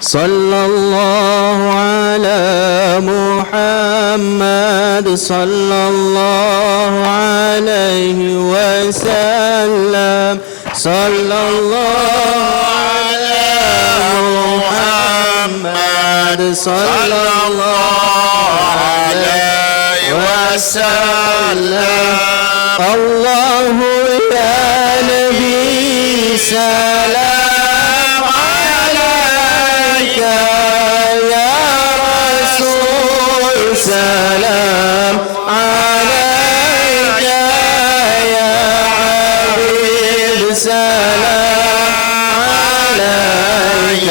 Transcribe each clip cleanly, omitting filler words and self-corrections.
صلى الله على محمد صلى الله عليه وسلم صلى الله على محمد صلى الله عليه وسلم الله يا نبي سلام عليك يا رسول سلام عليك يا حبيب سلام عليك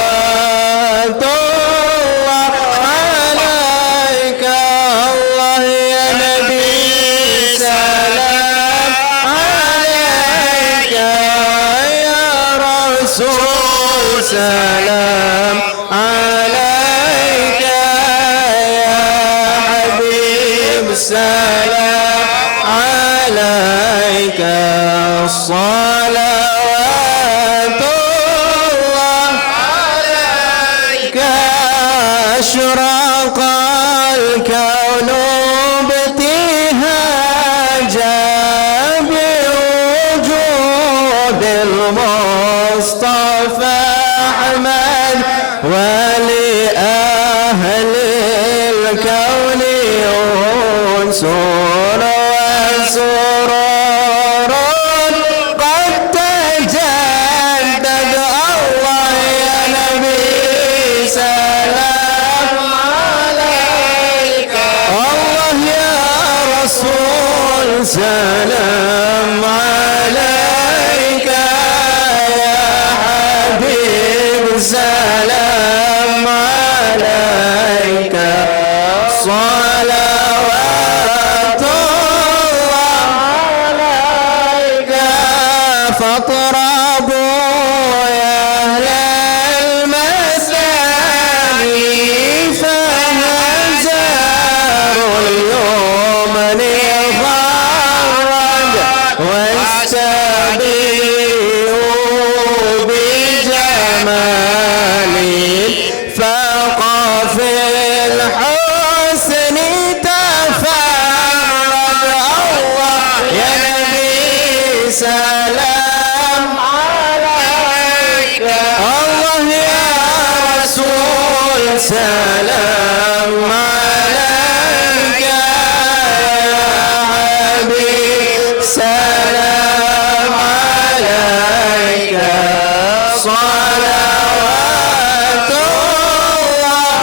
صلاة الله عليك الله يا نبي سلام عليك يا رسول سلام عليك يا حبيب سلام عليك صلوات الله عليك أشرق الكون بابتهاجا بوجود المصطفى أحمد ولأهل الكون أنصر وسرور قد تجدد الله يا نبي سلام عليك الله يا رسول سلام عليك يا حبيب سلام عليك صلوات الله عليك فاطربوا يا أهل المساني فهزاروا اليوم لفرج واستبيوا بجمالي فاق في الحسن تفرد الله يا نبي سلام عليك الله يا رسول سلام عليك يا حبيب سلام عليك صلوات الله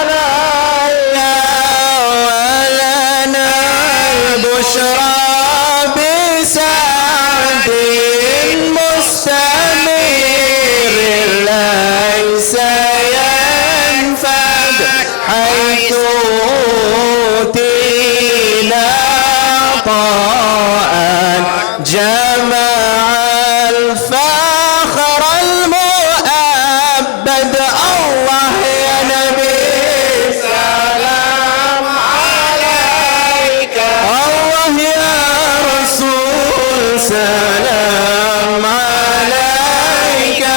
عليك ولنا البشرى بسعد مستمر ليس ينفد حيث أوتينا طاعا جمع الفخر المؤبد الله يا نبي سلام عليك الله يا رسول سلام عليك يا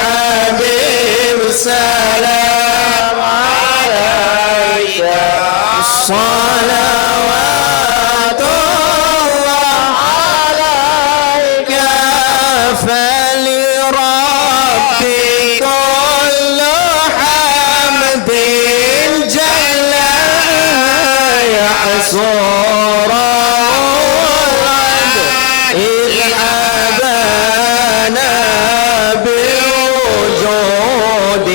حبيب سلام عليك صلوات الله عليك فلربي كل حمد جل يحصر إذ حبانا بوجود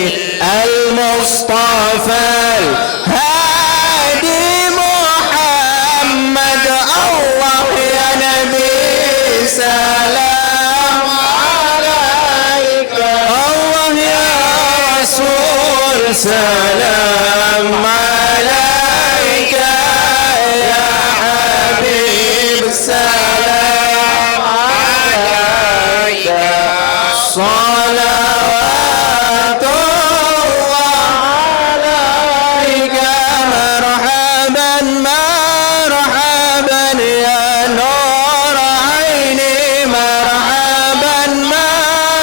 المصطفى الهادي محمد الله يا نبي سلام عليك الله يا رسول سلام عليك يا حبيب سلام عليك صلوات الله عليك مرحبا مرحبا يا نور عيني مرحبا مرحبا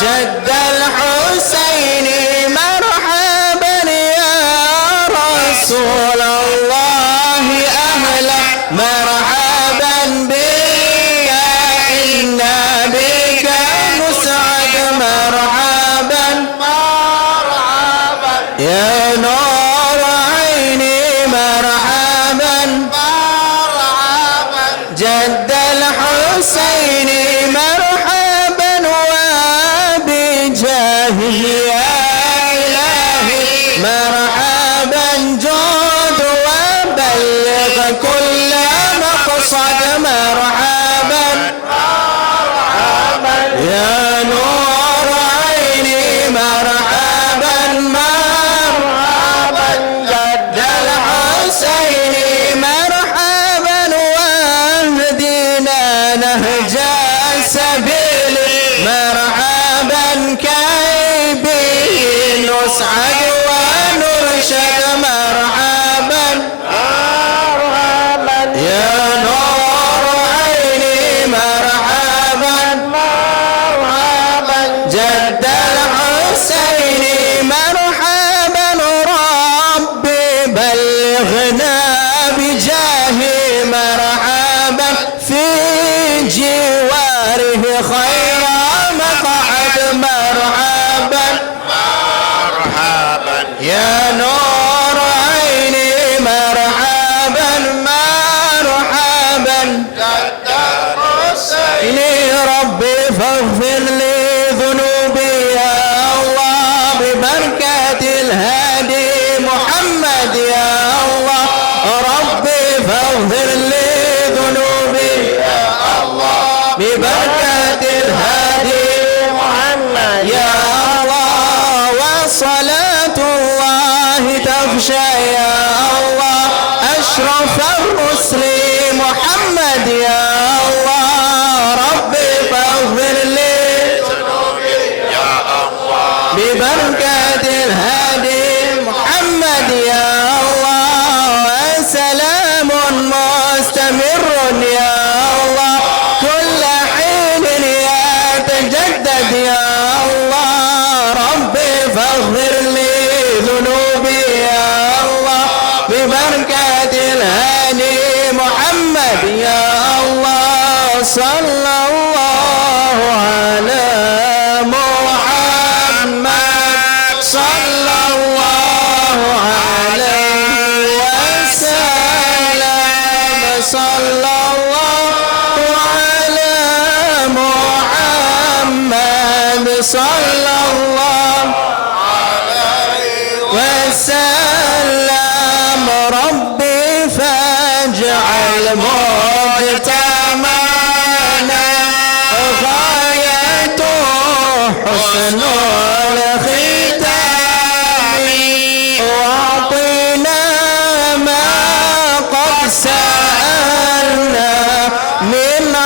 جد الحسين مرحبا يا رسول الله أهلا مرحبا بك إنا بك نسعد مرحبا مرحبا يا نور عيني مرحبا مرحبا جد الحسين مرحبا وبجاهه يا إلهي مرحبا جود وبلغ كل مقصد مرحبا مرحبا يا نور عيني مرحبا مرحبا جد الحسين مرحبا واهدنا نهج السبيل مرحبا كي به نسعد ونرشد مرحبا مرحبا يا نور عيني مرحبا مرحبا جد الحسين مرحبا ربي بلغنا بجاهه مرحبا في جواره خير مقعد مرحبا مرحبا يا نور عيني مرحبا مرحبا جد الحسين ربي فاغفر لي ذنوبي يا الله ببركة الهادي محمد يا الله ربي فاغفر لي ذنوبي يا الله ببركة الهادي محمد يا الله وصلاة الله تخشى يا الله أشرف الرسل محمد يا الله ربي فاغفر لي ذنوبي يا الله ببركة الهادي محمد يا الله سلام مستمر يا الله كل حين يتجدد يا الله ربي فاغفر لي ذنوبي يا الله ببركة الهادي محمد يا الله صلى الله على محمد صلى الله عليه وسلم صلى الله على محمد صلى الله عليه وسلم ربي فاجعل مجتمعنا غايته حسن الختام واعطنا ما قد سألنا من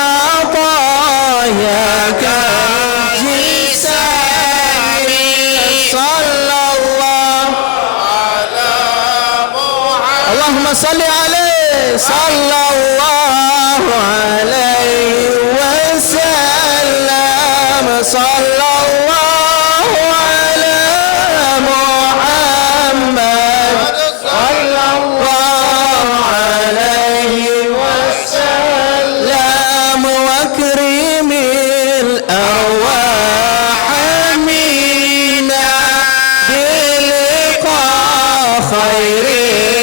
عطاياك الجسام صلى الله على محمد اللهم صل عليه صلى الله عليه وسلم صلى الله على محمد صلى الله عليه وسلم واكرم الأرواح منا بلقاء خير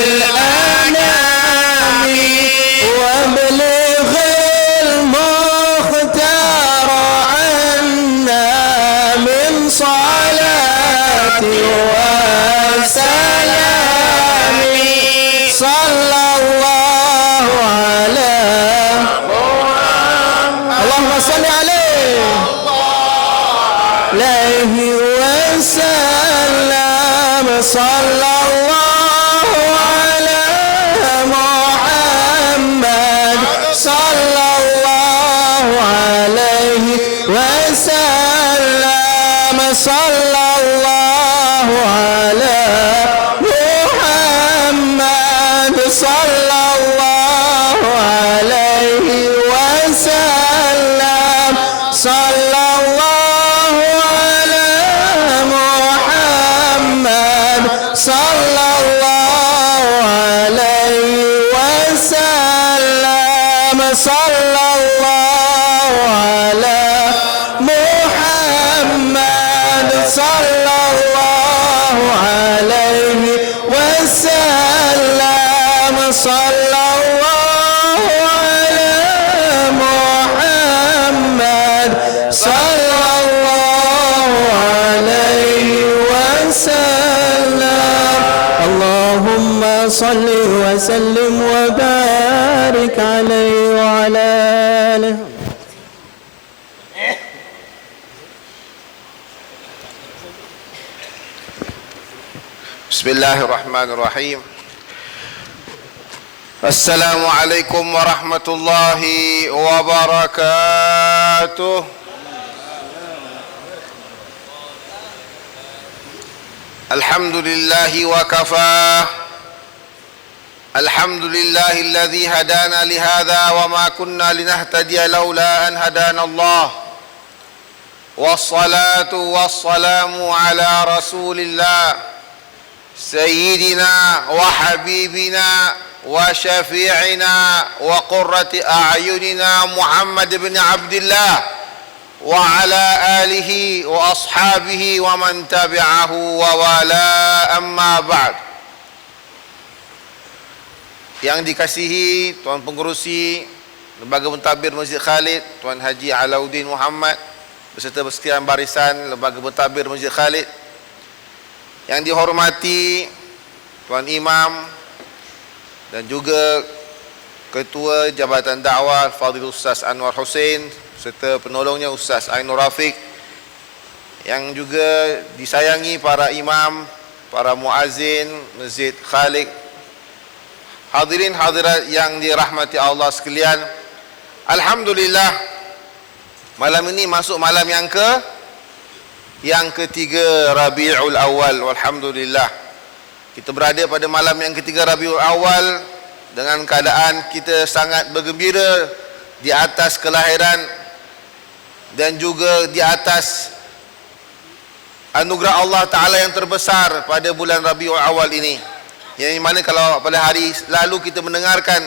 الأنام وابلغ المختار عنا من صلاة وسلام صلى الله على محمد اللهم صل عليه وسلم صلى الله على محمد صلى الله عليه وسلم صلى الله على محمد صلى الله عليه وسلم صلى الله Bismillahirrahmanirrahim. Assalamualaikum warahmatullahi wabarakatuh. Alhamdulillahi wa kafah. Alhamdulillahilladzi hadana lihadza wa ma kunna linahtadiya laula an hadana Allah. Wassalatu wassalamu ala Rasulillah سيدنا وحبيبنا وشفيعنا وقرة أعيننا محمد بن عبد الله وعلى آله وأصحابه ومن تبعه ووالاه أما بعد. Yang dikasihi Tuan Pengerusi Lembaga Pentadbir Masjid Khalid Tuan Haji Alauddin Muhammad beserta sekalian barisan Lembaga Pentadbir Masjid Khalid, yang dihormati Tuan Imam dan juga Ketua Jabatan Dakwah Fadil Ustaz Anwar Hussein serta penolongnya Ustaz Ainur Rafiq, yang juga disayangi para imam, para muazzin Masjid Khalid, hadirin hadirat yang dirahmati Allah sekalian. Alhamdulillah, malam ini masuk malam yang ketiga Rabiul Awal. Alhamdulillah, kita berada pada malam yang ketiga Rabiul Awal dengan keadaan kita sangat bergembira di atas kelahiran dan juga di atas anugerah Allah Ta'ala yang terbesar pada bulan Rabiul Awal ini, yang mana kalau pada hari lalu kita mendengarkan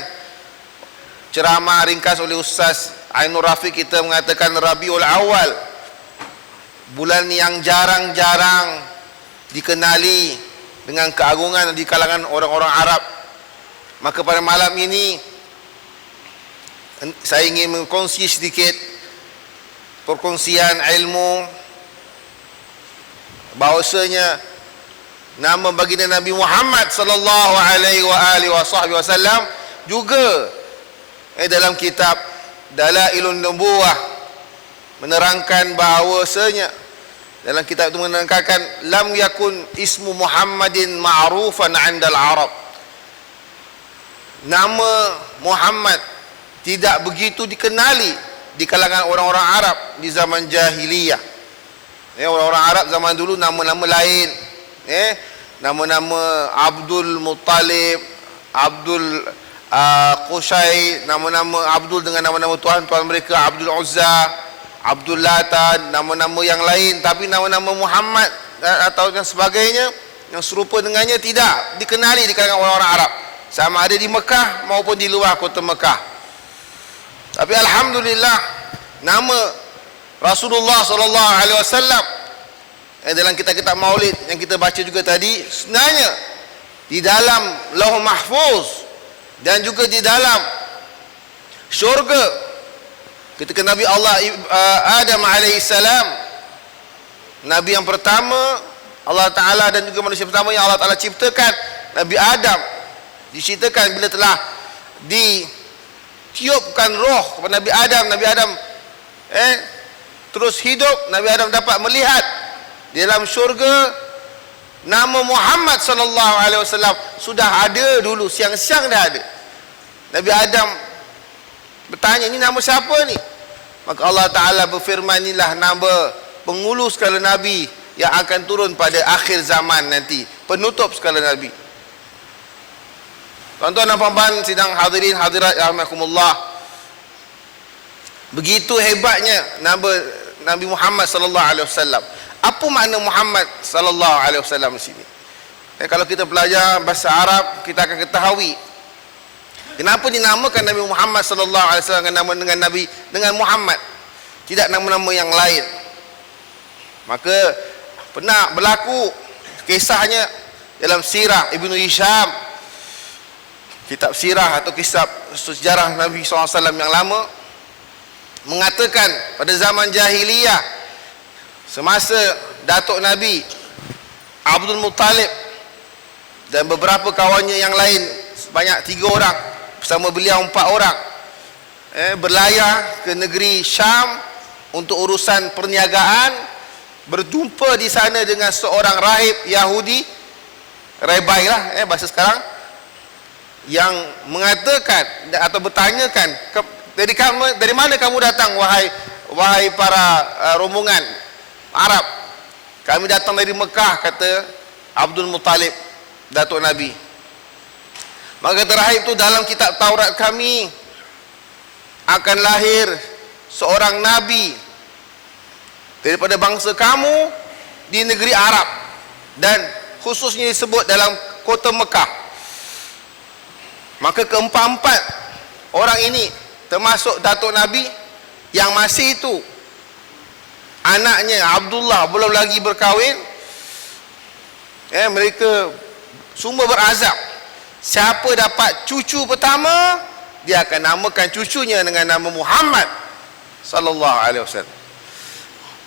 ceramah ringkas oleh Ustaz Ainur Rafiq, kita mengatakan Rabiul Awal bulan yang jarang-jarang dikenali dengan keagungan di kalangan orang-orang Arab. Maka pada malam ini saya ingin mengkongsi sedikit perkongsian ilmu bahwasanya nama baginda Nabi Muhammad sallallahu alaihi wasallam juga dalam kitab Dalailun Nubuwah menerangkan bahawasanya dalam kitab itu menerangkan lam yakun ismu Muhammadin ma'rufan 'indal Arab. Nama Muhammad tidak begitu dikenali di kalangan orang-orang Arab di zaman jahiliyah. Orang-orang Arab zaman dulu nama-nama lain. Nama-nama Abdul Muttalib, Abdul Qusay, nama-nama Abdul dengan nama-nama tuan-tuan mereka, Abdul Uzza, Abdul Lata, nama-nama yang lain. Tapi nama-nama Muhammad atau yang sebagainya yang serupa dengannya tidak dikenali di kalangan orang-orang Arab, sama ada di Mekah maupun di luar kota Mekah. Tapi alhamdulillah, nama Rasulullah sallallahu alaihi wasallam dalam kitab-kitab Maulid yang kita baca juga tadi, sebenarnya di dalam Lauh Mahfuz dan juga di dalam syurga ketika Nabi Allah Adam alaihissalam, Nabi yang pertama Allah Ta'ala dan juga manusia pertama yang Allah Ta'ala ciptakan, Nabi Adam diceritakan bila telah ditiupkan roh kepada Nabi Adam terus hidup, Nabi Adam dapat melihat di dalam syurga nama Muhammad sallallahu alaihi wasallam sudah ada dulu, siang-siang dah ada. Nabi Adam bertanya, ini nama siapa ni? Maka Allah Ta'ala berfirman, inilah nama penghulu segala Nabi yang akan turun pada akhir zaman nanti, penutup segala Nabi. Tuan-tuan dan puan-puan sidang hadirin hadirat rahimakumullah, begitu hebatnya nama Nabi Muhammad sallallahu alaihi wasallam. Apa makna Muhammad sallallahu alaihi wasallam di sini? Kalau kita belajar bahasa Arab, kita akan ketahui kenapa dinamakan Nabi Muhammad sallallahu alaihi wasallam dengan Nabi dengan Muhammad, tidak nama-nama yang lain. Maka pernah berlaku kisahnya dalam sirah Ibnu Hisham, kitab sirah atau kisah sejarah Nabi SAW yang lama, mengatakan pada zaman jahiliyah semasa datuk Nabi Abdul Muttalib dan beberapa kawannya yang lain sebanyak 3 orang bersama beliau 4 orang berlayar ke negeri Syam untuk urusan perniagaan, berjumpa di sana dengan seorang rahib Yahudi rebai lah, bahasa sekarang, yang mengatakan atau bertanyakan, dari mana kamu datang wahai para rombongan Arab? Kami datang dari Mekah, kata Abdul Muttalib, datuk Nabi. Maka kata rahib itu, dalam kitab Taurat kami akan lahir seorang Nabi daripada bangsa kamu di negeri Arab, dan khususnya disebut dalam kota Mekah. Maka keempat-empat orang ini, termasuk datuk Nabi yang masih itu, anaknya Abdullah belum lagi berkahwin, mereka semua berazam, siapa dapat cucu pertama, dia akan namakan cucunya dengan nama Muhammad sallallahu alaihi wasallam.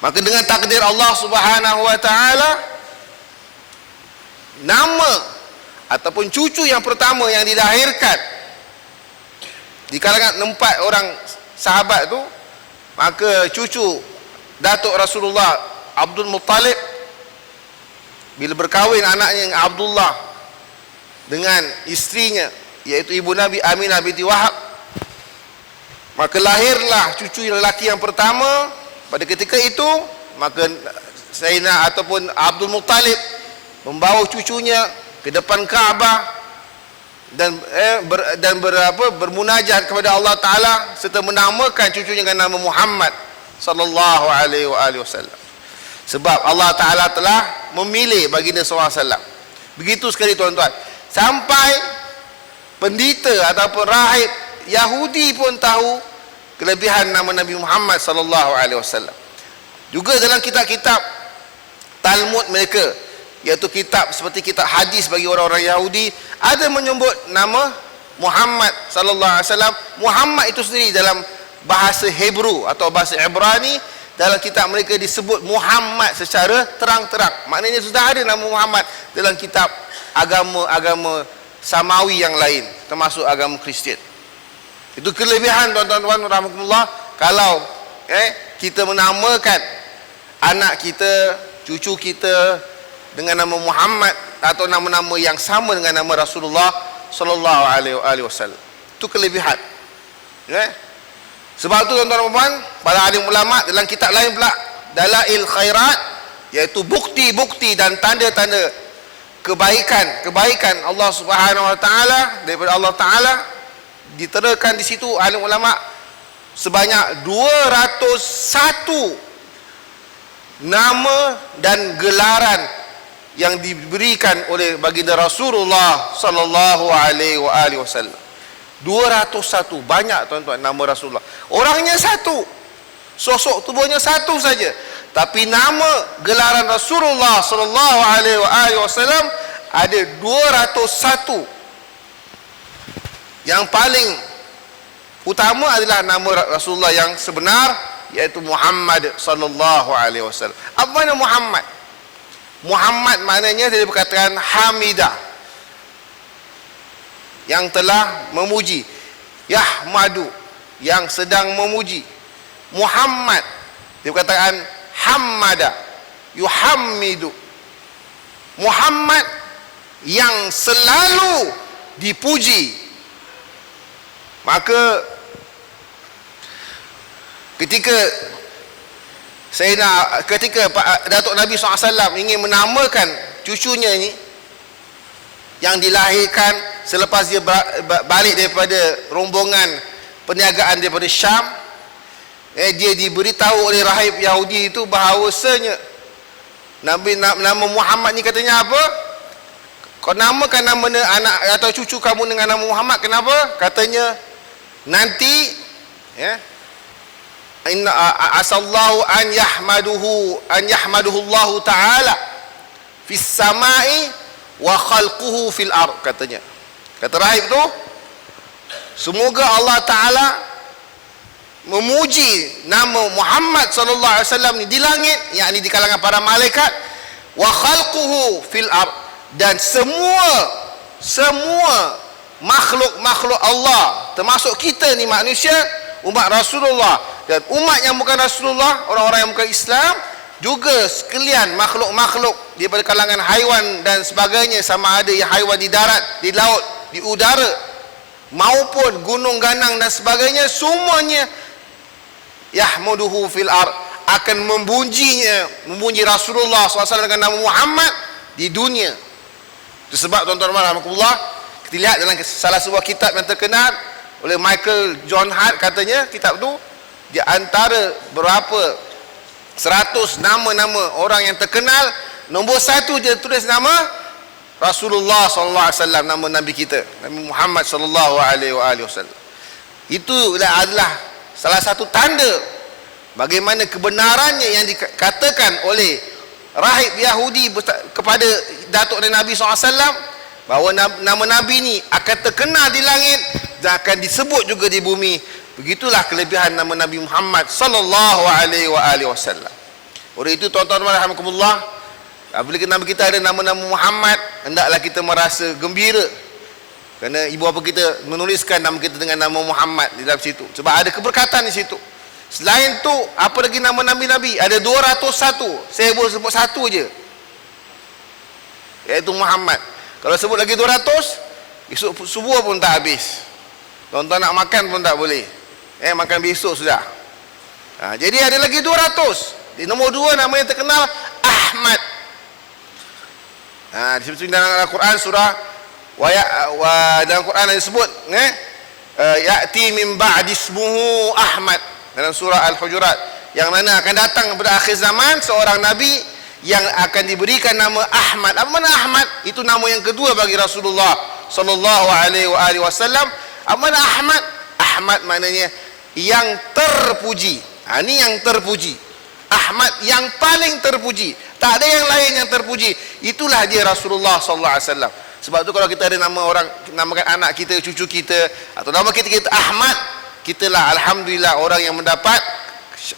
Maka dengan takdir Allah Subhanahu wa taala, nama ataupun cucu yang pertama yang dilahirkan di kalangan 4 orang sahabat tu, maka cucu datuk Rasulullah Abdul Muttalib, bila berkahwin anaknya yang Abdullah dengan isterinya iaitu ibu Nabi Aminah binti Wahab, maka lahirlah cucu lelaki yang pertama. Pada ketika itu, maka Sayyidina ataupun Abdul Muttalib membawa cucunya ke depan Kaabah dan bermunajat kepada Allah Taala serta menamakan cucunya dengan nama Muhammad sallallahu alaihi wasallam. Sebab Allah Taala telah memilih baginda sallallahu alaihi wasallam. Begitu sekali tuan-tuan, sampai pendeta ataupun rahib Yahudi pun tahu kelebihan nama Nabi Muhammad sallallahu alaihi wasallam. Juga dalam kitab-kitab Talmud mereka, iaitu kitab seperti kitab hadis bagi orang-orang Yahudi, ada menyebut nama Muhammad sallallahu alaihi wasallam. Muhammad itu sendiri dalam bahasa Hebrew atau bahasa Ibrani, dalam kitab mereka disebut Muhammad secara terang-terang. Maknanya sudah ada nama Muhammad dalam kitab agama-agama samawi yang lain, termasuk agama Kristian. Itu kelebihan tuan-tuan rahmatullah, kalau kita menamakan anak kita, cucu kita dengan nama Muhammad atau nama-nama yang sama dengan nama Rasulullah sallallahu alaihi wasallam. Itu kelebihan. Sebab itu tuan-tuan, para alim ulama dalam kitab lain pula, Dalail Khairat, iaitu bukti-bukti dan tanda-tanda kebaikan Allah Subhanahu wa taala, daripada Allah Taala, diterakan di situ alim ulama sebanyak 201 nama dan gelaran yang diberikan oleh baginda Rasulullah sallallahu alaihi wasallam. 201, banyak tuan-tuan nama Rasulullah. Orangnya satu, sosok tubuhnya satu saja, tapi nama gelaran Rasulullah sallallahu alaihi wasallam ada 201. Yang paling utama adalah nama Rasulullah yang sebenar, iaitu Muhammad sallallahu alaihi wasallam. Apa makna Muhammad? Muhammad maknanya dari perkataan hamidah, yang telah memuji. Yahmadu, yang sedang memuji. Muhammad dari perkataan hammada, yuhammidu. Muhammad yang selalu dipuji. Maka ketika Datuk Nabi SAW ingin menamakan cucunya ini, yang dilahirkan selepas dia balik daripada rombongan perniagaan daripada Syam, dia diberitahu oleh rahib Yahudi itu bahawasanya nama Muhammad ni, katanya apa? Kau namakan nama anak atau cucu kamu dengan nama Muhammad, kenapa? Katanya nanti inna asallahu an yahmaduhu Allah Ta'ala fis samai wa khalquhu fil ard, katanya. Kata rahib tu, semoga Allah Ta'ala memuji nama Muhammad sallallahu alaihi wasallam ni di langit, yakni di kalangan para malaikat, wa khalquhu fil ard, dan semua makhluk Allah, termasuk kita ni manusia, umat Rasulullah, dan umat yang bukan Rasulullah, orang-orang yang bukan Islam, juga sekalian makhluk-makhluk daripada kalangan haiwan dan sebagainya, sama ada yang haiwan di darat, di laut, di udara maupun gunung ganang dan sebagainya, semuanya yahmuduhu fil ard, akan memuji Rasulullah SAW dengan nama Muhammad di dunia. Itu sebab tuan-tuan rahmatullah, kita lihat dalam salah sebuah kitab yang terkenal oleh Michael John Hart, katanya kitab tu di antara berapa 100 nama-nama orang yang terkenal, nombor 1 dia tulis nama Rasulullah SAW, nama Nabi kita, Nabi Muhammad SAW. Itu adalah salah satu tanda bagaimana kebenarannya yang dikatakan oleh rahib Yahudi kepada datuk Nabi SAW, bahawa nama Nabi ni akan terkenal di langit dan akan disebut juga di bumi. Begitulah kelebihan nama Nabi Muhammad sallallahu alaihi wasallam. Oleh itu tuan-tuan rahimakumullah, apabila Nabi kita ada nama-nama Muhammad, hendaklah kita merasa gembira, kerana ibu bapa kita menuliskan nama kita dengan nama Muhammad di dalam situ, sebab ada keberkatan di situ. Selain tu, apa lagi nama Nabi-Nabi? Ada 201. Saya boleh sebut satu je, iaitu Muhammad. Kalau sebut lagi 200, esok subuh pun tak habis. Tuan-tuan nak makan pun tak boleh. Makan besok sudah. Jadi ada lagi 200. Di nombor 2 nama yang terkenal Ahmad. Disebut dalam Al-Quran surah dalam Quran ada disebut ya'ti min ba'di ismuhu Ahmad, dalam surah Al-Hujurat, yang mana akan datang pada akhir zaman seorang nabi yang akan diberikan nama Ahmad. Apa makna Ahmad? Itu nama yang kedua bagi Rasulullah sallallahu alaihi wasallam. Apa makna Ahmad? Ahmad maknanya yang terpuji. Ini yang terpuji. Ahmad yang paling terpuji. Tak ada yang lain yang terpuji. Itulah dia Rasulullah sallallahu alaihi wasallam. Sebab tu kalau kita ada nama orang, namakan anak kita, cucu kita, atau nama kita Ahmad, kitalah alhamdulillah orang yang mendapat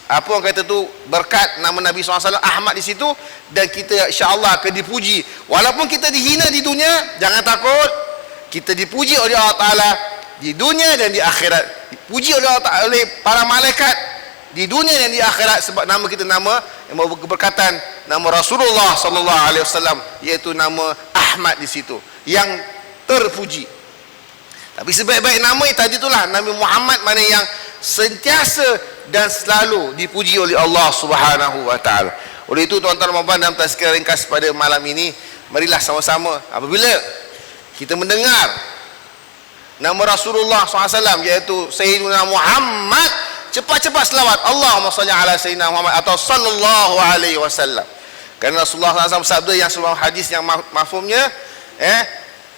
apa orang kata tu, berkat nama Nabi SAW Ahmad di situ, dan kita insya-Allah akan dipuji. Walaupun kita dihina di dunia, jangan takut, kita dipuji oleh Allah Taala di dunia dan di akhirat. Dipuji oleh Allah Taala, oleh para malaikat di dunia dan di akhirat, sebab nama kita nama yang membawa keberkatan, nama Rasulullah sallallahu alaihi wasallam, iaitu nama Ahmad di situ, yang terpuji. Tapi sebaik-baik nama tadi itulah Nabi Muhammad, mana yang sentiasa dan selalu dipuji oleh Allah Subhanahu wa taala. Oleh itu tuan-tuan dan puan, dalam tazkirah ringkas pada malam ini, marilah sama-sama apabila kita mendengar nama Rasulullah SAW, iaitu Sayyidina Muhammad, cepat-cepat selawat Allahumma salli ala Sayyidina Muhammad atau sallallahu alaihi wasallam. Kerana Rasulullah SAW sabda yang sebuah hadis yang mafhumnya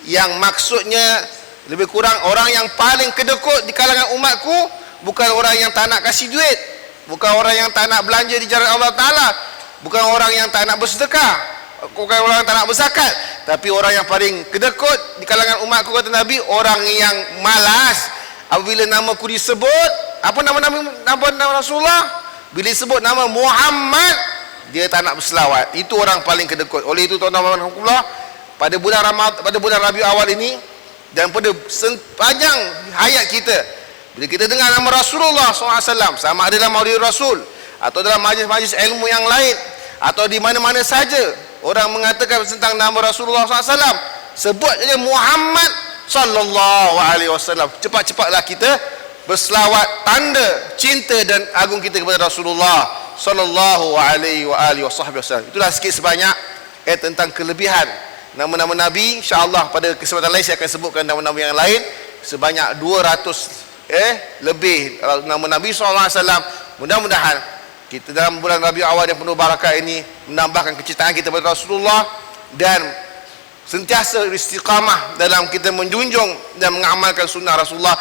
yang maksudnya lebih kurang, orang yang paling kedekut di kalangan umatku bukan orang yang tak nak kasih duit, bukan orang yang tak nak belanja di jalan Allah Ta'ala, bukan orang yang tak nak bersedekah, bukan orang yang tak nak berzakat, tapi orang yang paling kedekut di kalangan umatku, kata Nabi, orang yang malas apabila namaku disebut. Apa nama Rasulullah? Bila disebut nama Muhammad, dia tak nak berselawat. Itu orang paling kedekut. Oleh itu tuan-tuan dan puan, pada bulan Ramadan, pada bulan Rabiul Awal ini, dan pada sepanjang hayat kita, bila kita dengar nama Rasulullah SAW, sama ada dalam Maulid Rasul atau dalam majlis-majlis ilmu yang lain, atau di mana-mana saja orang mengatakan tentang nama Rasulullah SAW, sebut saja Muhammad sallallahu alaihi wasallam. Cepat-cepatlah kita berselawat, tanda cinta dan agung kita kepada Rasulullah sallallahu alaihi wasallam. Itulah sikit sebanyak tentang kelebihan nama-nama Nabi. InsyaAllah pada kesempatan lain saya akan sebutkan nama-nama yang lain, sebanyak 200 lebih nama Nabi SAW. Mudah-mudahan kita dalam bulan Rabiul Awal yang penuh barakah ini menambahkan kecintaan kita kepada Rasulullah, dan sentiasa istiqamah dalam kita menjunjung dan mengamalkan sunnah Rasulullah,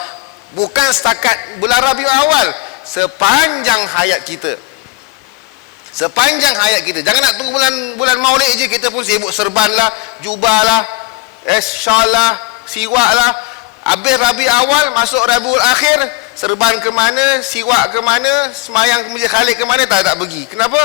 bukan setakat bulan Rabiul Awal, sepanjang hayat kita. Sepanjang hayat kita. Jangan nak tunggu bulan Maulid je kita pun sibuk serban lah, jubah lah, syal lah, siwak lah. Habis Rabiul Awal, masuk Rabiul Akhir, serban ke mana, siwak ke mana, semayang ke Masjid Khalid ke mana, tak pergi. Kenapa?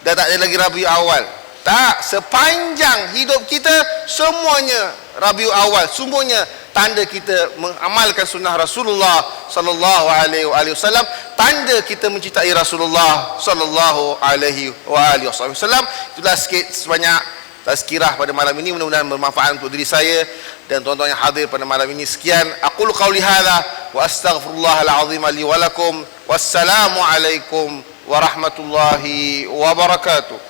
Dah tak ada lagi Rabiul Awal. Tak, sepanjang hidup kita semuanya Rabiul Awal, semuanya tanda kita mengamalkan sunnah Rasulullah sallallahu alaihi wasallam, tanda kita mencintai Rasulullah sallallahu alaihi wasallam. Itulah sikit sebanyak tazkirah pada malam ini, mudah-mudahan bermanfaat untuk diri saya dan tuan-tuan yang hadir pada malam ini. Sekian aqulu qauli hadza wa astaghfirullahal azim li wa lakum. Wassalamu alaikum warahmatullahi wabarakatuh.